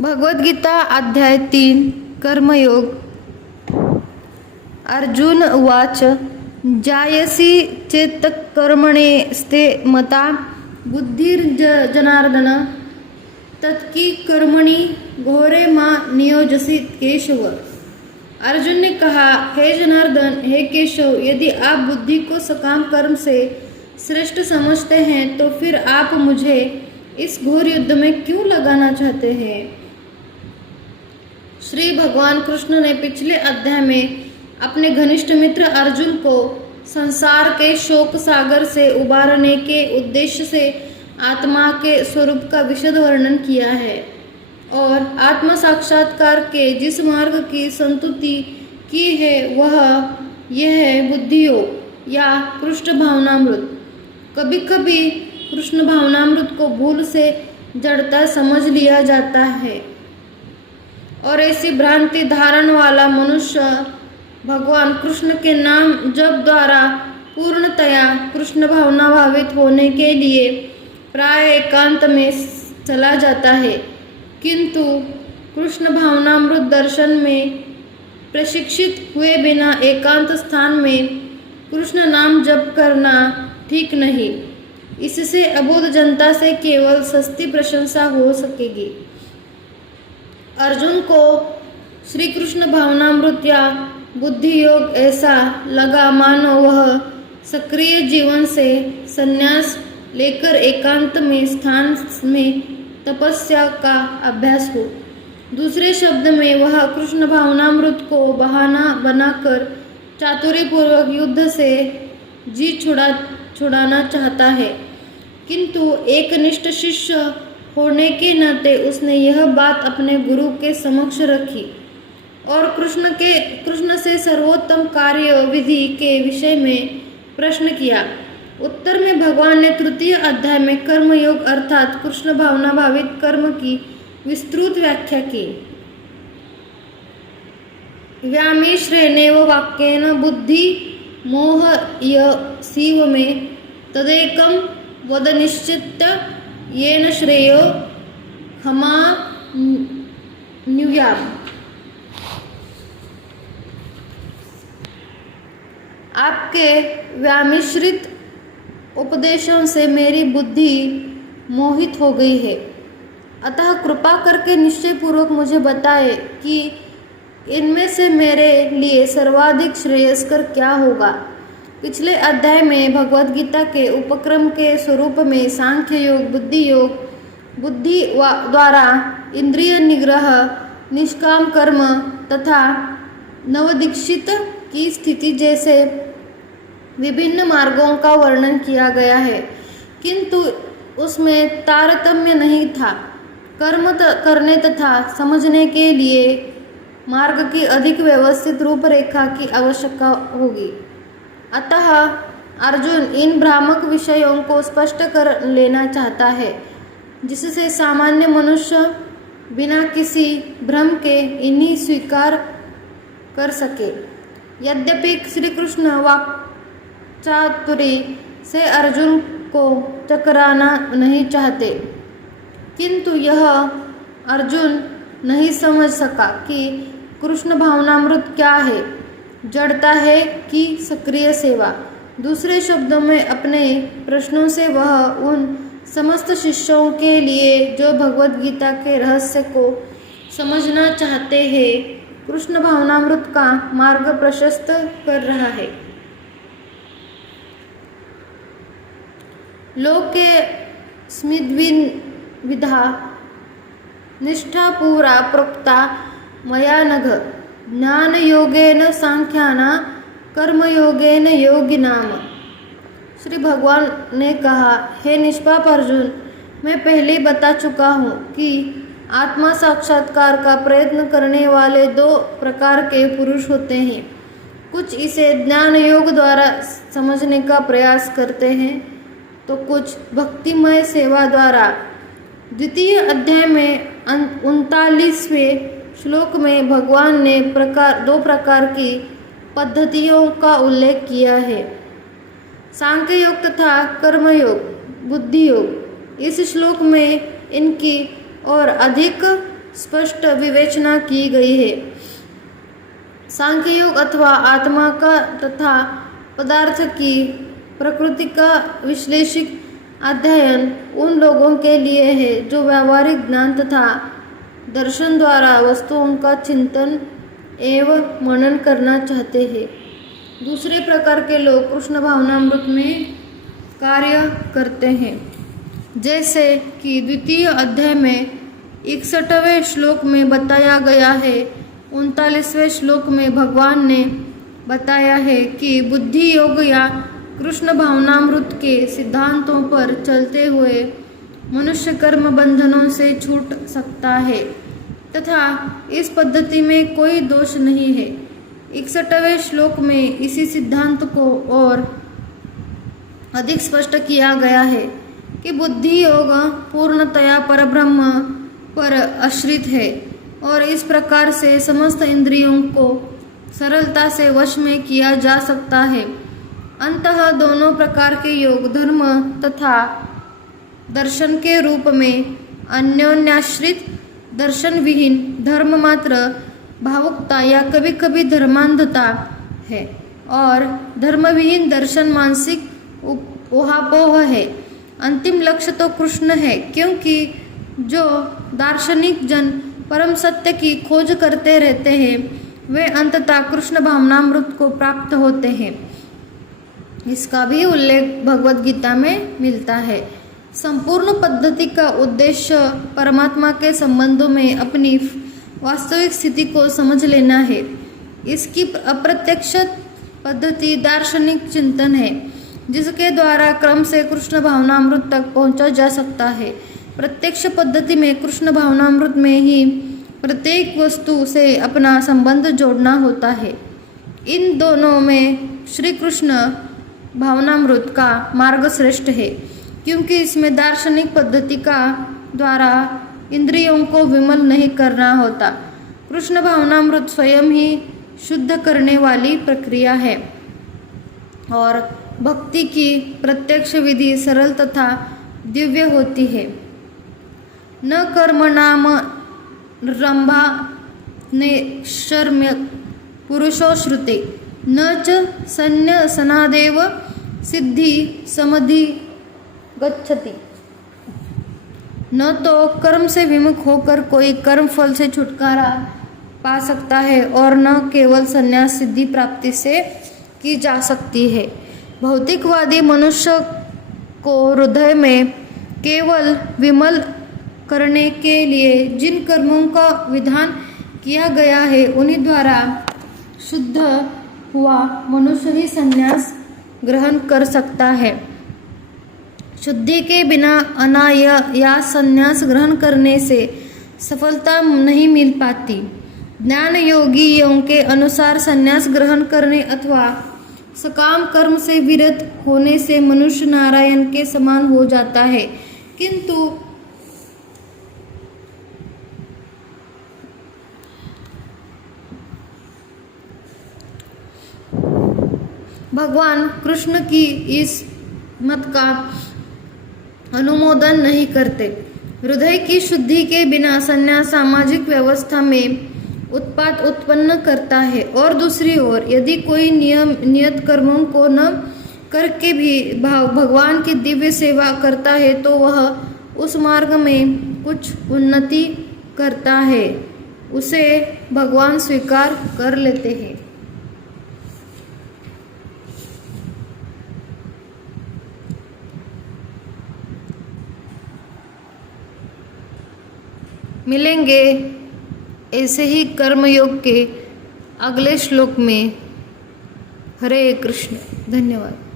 भगवद गीता अध्याय 3 कर्मयोग। अर्जुन उवाच जायसी चेत् कर्मणेस्ते मता बुद्धिर्जनार्दन तत्की कर्मणि घोरे मां नियोजसी केशव। अर्जुन ने कहा, हे जनार्दन, हे केशव, यदि आप बुद्धि को सकाम कर्म से श्रेष्ठ समझते हैं तो फिर आप मुझे इस घोर युद्ध में क्यों लगाना चाहते हैं। श्री भगवान कृष्ण ने पिछले अध्याय में अपने घनिष्ठ मित्र अर्जुन को संसार के शोक सागर से उबारने के उद्देश्य से आत्मा के स्वरूप का विशद वर्णन किया है और आत्म साक्षात्कार के जिस मार्ग की संतुति की है वह यह है बुद्धि योग या कृष्ण भावनामृत। कभी कभी कृष्ण भावनामृत को भूल से जड़ता समझ लिया जाता है और ऐसी भ्रांति धारण वाला मनुष्य भगवान कृष्ण के नाम जप द्वारा पूर्णतया कृष्ण भावना भावित होने के लिए प्राय एकांत में चला जाता है, किंतु कृष्ण भावनामृत दर्शन में प्रशिक्षित हुए बिना एकांत स्थान में कृष्ण नाम जप करना ठीक नहीं। इससे अबोध जनता से केवल सस्ती प्रशंसा हो सकेगी। अर्जुन को श्री कृष्ण भावनामृत या बुद्धि योग ऐसा लगा मानो वह सक्रिय जीवन से संन्यास लेकर एकांत में स्थान में तपस्या का अभ्यास हो। दूसरे शब्द में वह कृष्ण भावनामृत को बहाना बनाकर चातुर्यपूर्वक युद्ध से जी छुड़ाना चाहता है, किंतु एक निष्ठ शिष्य होने के नाते उसने यह बात अपने गुरु के समक्ष रखी और कृष्ण से सर्वोत्तम कार्य विधि के विषय में प्रश्न किया। उत्तर में भगवान ने तृतीय अध्याय में कर्मयोग अर्थात कृष्ण भावना भावित कर्म की विस्तृत व्याख्या की। व्यामिश्रेणेव वाक्येन बुद्धि मोहयसीव में तदेकं वद निश्चित्य येन श्रेयो हमान्युयाम्। आपके व्यामिश्रित उपदेशों से मेरी बुद्धि मोहित हो गई है, अतः कृपा करके निश्चय पूर्वक मुझे बताए कि इनमें से मेरे लिए सर्वाधिक श्रेयस्कर क्या होगा। पिछले अध्याय में भगवद गीता के उपक्रम के स्वरूप में सांख्य योग, बुद्धि योग, बुद्धि द्वारा इंद्रिय निग्रह, निष्काम कर्म तथा नवदीक्षित की स्थिति जैसे विभिन्न मार्गों का वर्णन किया गया है, किंतु उसमें तारतम्य नहीं था। कर्म करने तथा समझने के लिए मार्ग की अधिक व्यवस्थित रूपरेखा की आवश्यकता होगी। अतः अर्जुन इन भ्रामक विषयों को स्पष्ट कर लेना चाहता है, जिससे सामान्य मनुष्य बिना किसी भ्रम के इन्हीं स्वीकार कर सके। यद्यपि श्री कृष्ण वाक्चातुर्य से अर्जुन को टकराना नहीं चाहते, किंतु यह अर्जुन नहीं समझ सका कि कृष्ण भावनामृत क्या है, जड़ता है कि सक्रिय सेवा। दूसरे शब्दों में अपने प्रश्नों से वह उन समस्त शिष्यों के लिए जो भगवद गीता के रहस्य को समझना चाहते हैं कृष्ण भावनामृत का मार्ग प्रशस्त कर रहा है। लोके स्मिद्विधा निष्ठा पूरा प्रोक्ता मया नघ ज्ञान योगेन सांख्याना कर्मयोगेन योगिनाम। श्री भगवान ने कहा, हे निष्पाप अर्जुन, मैं पहले बता चुका हूँ कि आत्मा साक्षात्कार का प्रयत्न करने वाले दो प्रकार के पुरुष होते हैं। कुछ इसे ज्ञान योग द्वारा समझने का प्रयास करते हैं तो कुछ भक्तिमय सेवा द्वारा। द्वितीय अध्याय में 39वें श्लोक में भगवान ने दो प्रकार की पद्धतियों का उल्लेख किया है, सांख्य योग तथा कर्मयोग, बुद्धि योग। इस श्लोक में इनकी और अधिक स्पष्ट विवेचना की गई है। सांख्य योग अथवा आत्मा का तथा पदार्थ की प्रकृति का विश्लेषिक अध्ययन उन लोगों के लिए है जो व्यावहारिक ज्ञान तथा दर्शन द्वारा वस्तुओं का चिंतन एवं मनन करना चाहते हैं। दूसरे प्रकार के लोग कृष्ण भावनामृत में कार्य करते हैं, जैसे कि द्वितीय अध्याय में 61वें श्लोक में बताया गया है। 39वें श्लोक में भगवान ने बताया है कि बुद्धि योग या कृष्ण भावनामृत के सिद्धांतों पर चलते हुए मनुष्य कर्म बंधनों से छूट सकता है तथा इस पद्धति में कोई दोष नहीं है। 61वें श्लोक में इसी सिद्धांत को और अधिक स्पष्ट किया गया है कि बुद्धि योग पूर्णतया परब्रह्म पर आश्रित है और इस प्रकार से समस्त इंद्रियों को सरलता से वश में किया जा सकता है। अंततः दोनों प्रकार के योग धर्म तथा दर्शन के रूप में अन्योन्याश्रित दर्शन विहीन धर्म मात्र भावुकता या कभी कभी धर्मांधता है और धर्म विहीन दर्शन मानसिक ऊहापोह है। अंतिम लक्ष्य तो कृष्ण है, क्योंकि जो दार्शनिक जन परम सत्य की खोज करते रहते हैं वे अंततः कृष्ण भावनामृत को प्राप्त होते हैं। इसका भी उल्लेख भगवद गीता में मिलता है। संपूर्ण पद्धति का उद्देश्य परमात्मा के संबंधों में अपनी वास्तविक स्थिति को समझ लेना है। इसकी अप्रत्यक्ष पद्धति दार्शनिक चिंतन है, जिसके द्वारा क्रम से कृष्ण भावनामृत तक पहुंचा जा सकता है। प्रत्यक्ष पद्धति में कृष्ण भावनामृत में ही प्रत्येक वस्तु से अपना संबंध जोड़ना होता है। इन दोनों में श्री कृष्ण भावनामृत का मार्ग श्रेष्ठ है, क्योंकि इसमें दार्शनिक पद्धति का द्वारा इंद्रियों को विमल नहीं करना होता। कृष्ण भावनामृत स्वयं ही शुद्ध करने वाली प्रक्रिया है और भक्ति की प्रत्यक्ष विधि सरल तथा दिव्य होती है। न कर्म नाम रंभा नैषर्म्य पुरुषो श्रुते न च संन्यासनादेव सिद्धि समधि गच्छति। न तो कर्म से विमुख होकर कोई कर्म फल से छुटकारा पा सकता है और न केवल संन्यास सिद्धि प्राप्ति से की जा सकती है। भौतिकवादी मनुष्य को हृदय में केवल विमल करने के लिए जिन कर्मों का विधान किया गया है उन्हीं द्वारा शुद्ध हुआ मनुष्य ही संन्यास ग्रहण कर सकता है। शुद्धि के बिना अनायास संन्यास ग्रहण करने से सफलता नहीं मिल पाती। ज्ञान योगियों के अनुसार संन्यास ग्रहण करने अथवा सकाम कर्म से विरत होने से मनुष्य नारायण के समान हो जाता है, किंतु भगवान कृष्ण की इस मत का अनुमोदन नहीं करते। हृदय की शुद्धि के बिना संन्यास सामाजिक व्यवस्था में उत्पात उत्पन्न करता है और दूसरी ओर यदि कोई नियत कर्मों को न करके भी भगवान की दिव्य सेवा करता है तो वह उस मार्ग में कुछ उन्नति करता है, उसे भगवान स्वीकार कर लेते हैं। मिलेंगे ऐसे ही कर्मयोग के अगले श्लोक में। हरे कृष्ण। धन्यवाद।